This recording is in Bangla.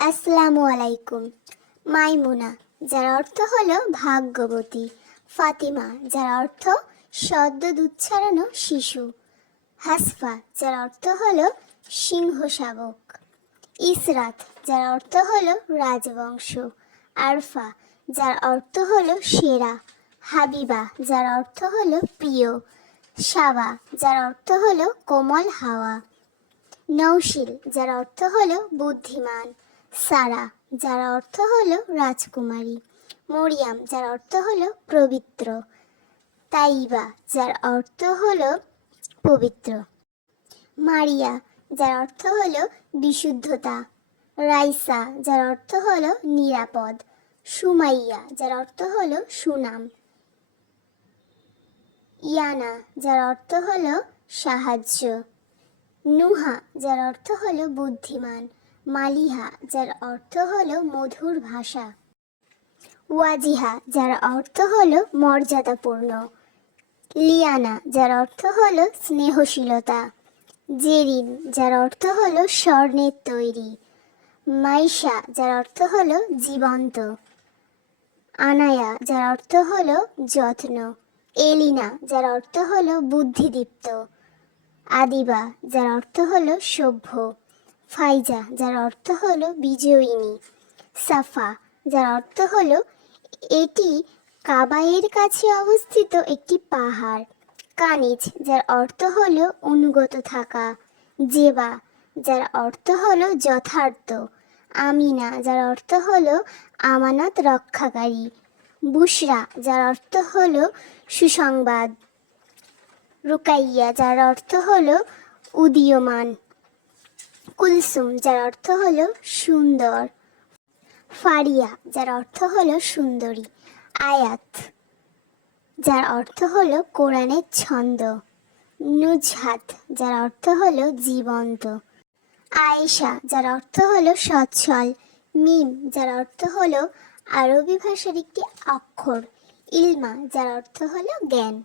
আসসালামু আলাইকুম। মাইমুনা, যার অর্থ হলো ভাগ্যবতী। ফাতিমা, যার অর্থ সদ্য দুধ ছাড়ানো শিশু। হাসফা, যার অর্থ হলো সিংহ শাবক। ইসরাত, যার অর্থ হলো রাজবংশ। আরফা, যার অর্থ হলো সেরা। হাবিবা, যার অর্থ হলো প্রিয়। সাবা, যার অর্থ হলো কোমল হাওয়া। নৌশিল, যার অর্থ হলো বুদ্ধিমান। সারা, যার অর্থ হলো রাজকুমারী। মরিয়াম, যার অর্থ হলো পবিত্র। তাইবা, যার অর্থ হলো পবিত্র। মারিয়া, যার অর্থ হলো বিশুদ্ধতা। রাইসা, যার অর্থ হলো নিরাপদ। সুমাইয়া, যার অর্থ হলো সুনাম। ইয়ানা, যার অর্থ হলো সাহায্য। নুহা, যার অর্থ হলো বুদ্ধিমান। মালিহা, যার অর্থ হলো মধুর ভাষা। ওয়াজিহা, যার অর্থ হলো মর্যাদাপূর্ণ। লিয়ানা, যার অর্থ হলো স্নেহশীলতা। জেরিন, যার অর্থ হলো স্বর্ণের তৈরি। মাইশা, যার অর্থ হলো জীবন্ত। আনায়া, যার অর্থ হলো যত্ন। এলিনা, যার অর্থ হলো বুদ্ধিদীপ্ত। আদিবা, যার অর্থ হলো সভ্য। ফাইজা, যার অর্থ হলো বিজয়িনী। সাফা, যার অর্থ হলো এটি কাবায়ের কাছে অবস্থিত একটি পাহাড়। কানিজ, যার অর্থ হলো অনুগত থাকা। জেবা, যার অর্থ হলো যথার্থ। আমিনা, যার অর্থ হলো আমানত রক্ষাকারী। বুশরা, যার অর্থ হলো সুসংবাদ। রুকাইয়া, যার অর্থ হলো উদীয়মান। কুলসুম, যার অর্থ হলো সুন্দর। ফারিয়া, যার অর্থ হলো সুন্দরী। আয়াত, যার অর্থ হলো কোরআনের ছন্দ। নুজহাত, যার অর্থ হলো জীবন্ত। আয়েশা, যার অর্থ হলো সচ্ছল। মিম, যার অর্থ হলো আরবি ভাষার একটি অক্ষর। ইলমা, যার অর্থ হলো জ্ঞান।